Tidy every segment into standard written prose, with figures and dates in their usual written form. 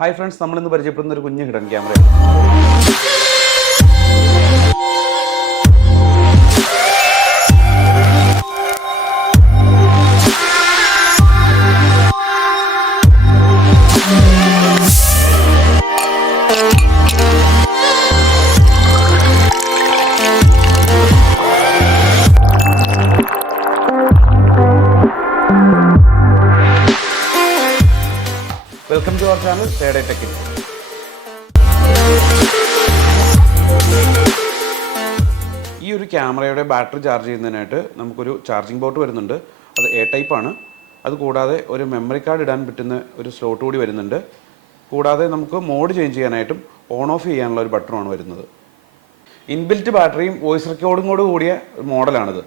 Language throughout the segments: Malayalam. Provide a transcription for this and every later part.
ഹായ് ഫ്രണ്ട്സ്, നമ്മളിന്ന് പരിചയപ്പെടുന്ന ഒരു കുഞ്ഞ് hidden camera. Welcome to our channel third eye tech info. ഈ ഒരു ക്യാമറയുടെ ബാറ്ററി ചാർജ് ചെയ്യുന്നതിനായിട്ട് നമുക്കൊരു ചാർജിങ് പോർട്ട് വരുന്നുണ്ട്. അത് എ ടൈപ്പാണ്. അതുകൂടാതെ ഒരു മെമ്മറി കാർഡ് ഇടാൻ പറ്റുന്ന ഒരു സ്ലോട്ട് കൂടി വരുന്നുണ്ട്. കൂടാതെ നമുക്ക് മോഡ് ചേഞ്ച് ചെയ്യാനായിട്ടും ഓൺ ഓഫ് ചെയ്യാനുള്ള ഒരു ബട്ടണുമാണ് വരുന്നത്. ഇൻബിൽറ്റ് ബാറ്ററിയും വോയിസ് റെക്കോർഡിങ്ങോട് കൂടിയ മോഡലാണിത്.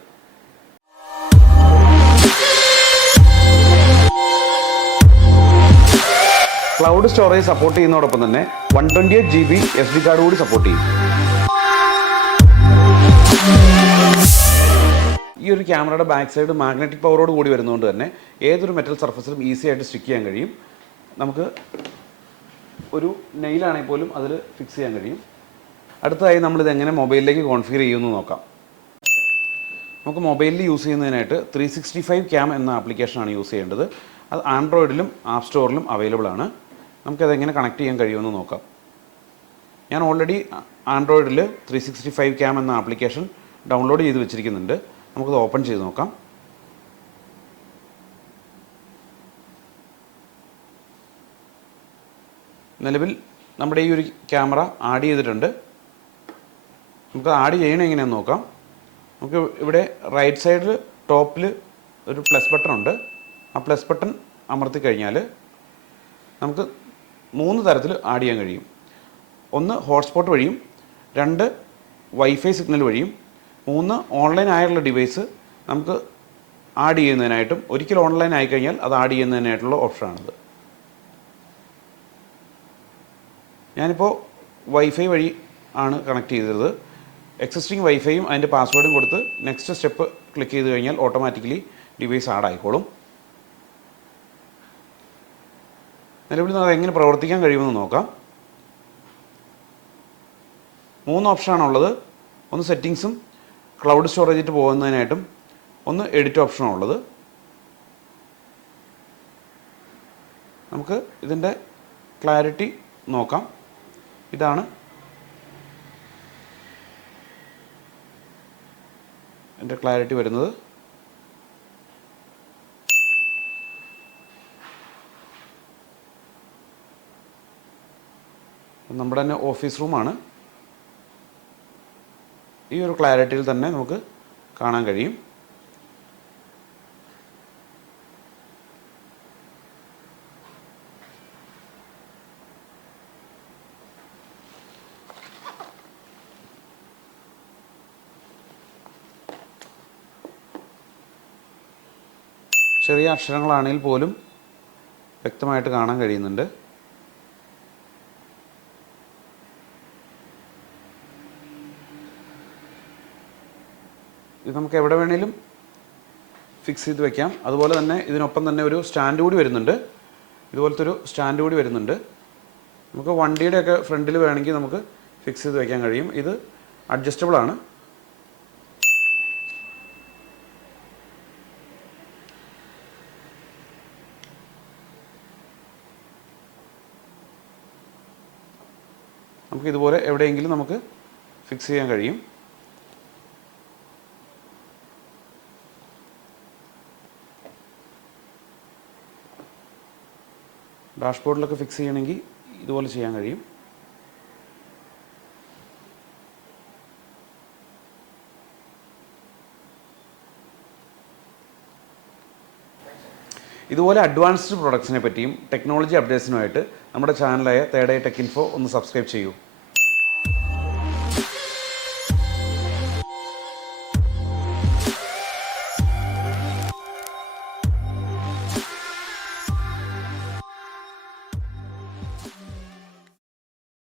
ക്ലൗഡ് സ്റ്റോറേജ് സപ്പോർട്ട് ചെയ്യുന്നതോടൊപ്പം തന്നെ 128 GB SD കാർഡ് കൂടി സപ്പോർട്ട് ചെയ്യും. ഈ ഒരു ക്യാമറയുടെ ബാക്ക് സൈഡ് മാഗ്നറ്റിക് പവറോട് കൂടി വരുന്നതുകൊണ്ട് തന്നെ ഏതൊരു മെറ്റൽ സർഫസിലും ഈസി ആയിട്ട് സ്റ്റിക്ക് ചെയ്യാൻ കഴിയും. നമുക്ക് ഒരു നെയിലാണെങ്കിൽ പോലും അതിൽ ഫിക്സ് ചെയ്യാൻ കഴിയും. അടുത്തതായി നമ്മളിത് എങ്ങനെ മൊബൈലിലേക്ക് കോൺഫിഗർ ചെയ്യുമെന്ന് നോക്കാം. നമുക്ക് മൊബൈലിൽ യൂസ് ചെയ്യുന്നതിനായിട്ട് 365 ക്യാം എന്ന ആപ്ലിക്കേഷനാണ് യൂസ് ചെയ്യേണ്ടത്. അത് ആൻഡ്രോയിഡിലും ആപ്പ് സ്റ്റോറിലും അവൈലബിൾ ആണ്. നമുക്കതെങ്ങനെ കണക്ട് ചെയ്യാൻ കഴിയുമെന്ന് നോക്കാം. ഞാൻ ഓൾറെഡി ആൻഡ്രോയിഡിൽ 365 ക്യാം എന്ന ആപ്ലിക്കേഷൻ ഡൗൺലോഡ് ചെയ്ത് വെച്ചിരിക്കുന്നുണ്ട്. നമുക്കത് ഓപ്പൺ ചെയ്ത് നോക്കാം. നിലവിൽ നമ്മുടെ ഈ ഒരു ക്യാമറ ആഡ് ചെയ്തിട്ടുണ്ട്. നമുക്ക് ആഡ് ചെയ്യണം എങ്ങനെയാണെന്ന് നോക്കാം. നമുക്ക് ഇവിടെ റൈറ്റ് സൈഡിൽ ടോപ്പിൽ ഒരു പ്ലസ് ബട്ടൺ ഉണ്ട്. ആ പ്ലസ് ബട്ടൺ അമർത്തി കഴിഞ്ഞാൽ നമുക്ക് 3 തരത്തിൽ ആഡ് ചെയ്യാൻ കഴിയും. 1 ഹോട്ട്സ്പോട്ട് വഴിയും, 2 വൈഫൈ സിഗ്നൽ വഴിയും, 3 ഓൺലൈൻ ആയുള്ള ഡിവൈസ് നമുക്ക് ആഡ് ചെയ്യുന്നതിനായിട്ടും ഒരിക്കൽ ഓൺലൈൻ ആയിക്കഴിഞ്ഞാൽ അത് ആഡ് ചെയ്യുന്നതിനായിട്ടുള്ള ഓപ്ഷനാണിത്. ഞാനിപ്പോൾ വൈഫൈ വഴി ആണ് കണക്ട് ചെയ്തത്. എക്സിസ്റ്റിംഗ് വൈഫൈയും അതിൻ്റെ പാസ്വേഡും കൊടുത്ത് നെക്സ്റ്റ് സ്റ്റെപ്പ് ക്ലിക്ക് ചെയ്ത് കഴിഞ്ഞാൽ ഓട്ടോമാറ്റിക്കലി ഡിവൈസ് ആഡ് ആയിക്കോളും. നിലവിൽ അത് എങ്ങനെ പ്രവർത്തിക്കാൻ കഴിയുമെന്ന് നോക്കാം. 3 ഓപ്ഷനാണുള്ളത്. ഒന്ന് സെറ്റിങ്സും ക്ലൗഡ് സ്റ്റോറേജിട്ട് പോകുന്നതിനായിട്ടും, ഒന്ന് എഡിറ്റ് ഓപ്ഷനാണുള്ളത്. നമുക്ക് ഇതിൻ്റെ ക്ലാരിറ്റി നോക്കാം. ഇതാണ് എൻ്റെ ക്ലാരിറ്റി വരുന്നത്. നമ്മുടെ തന്നെ ഓഫീസ് റൂമാണ്. ഈ ഒരു ക്ലാരിറ്റിയിൽ തന്നെ നമുക്ക് കാണാൻ കഴിയും. ചെറിയ അക്ഷരങ്ങളാണെങ്കിൽ പോലും വ്യക്തമായിട്ട് കാണാൻ കഴിയുന്നുണ്ട്. ഇത് നമുക്ക് എവിടെ വേണേലും ഫിക്സ് ചെയ്ത് വെക്കാം. അതുപോലെ തന്നെ ഇതിനൊപ്പം തന്നെ ഒരു സ്റ്റാൻഡ് കൂടി വരുന്നുണ്ട്. ഇതുപോലത്തെ ഒരു സ്റ്റാൻഡ് കൂടി വരുന്നുണ്ട്. നമുക്ക് വണ്ടിയുടെയൊക്കെ ഫ്രണ്ടിൽ വേണമെങ്കിൽ നമുക്ക് ഫിക്സ് ചെയ്ത് വെക്കാൻ കഴിയും. ഇത് അഡ്ജസ്റ്റബിൾ ആണ്. നമുക്ക് ഇതുപോലെ എവിടെയെങ്കിലും നമുക്ക് ഫിക്സ് ചെയ്യാൻ കഴിയും. ഡാഷ്ബോർഡിലൊക്കെ ഫിക്സ് ചെയ്യണമെങ്കിൽ ഇതുപോലെ ചെയ്യാൻ കഴിയും. ഇതുപോലെ അഡ്വാൻസ്ഡ് പ്രൊഡക്ട്സിനെ പറ്റിയും ടെക്നോളജി അപ്ഡേറ്റ്സിനുമായിട്ട് നമ്മുടെ ചാനലായ തേർഡ് ഐ ടെക് ഇൻഫോ ഒന്ന് സബ്സ്ക്രൈബ് ചെയ്യൂ.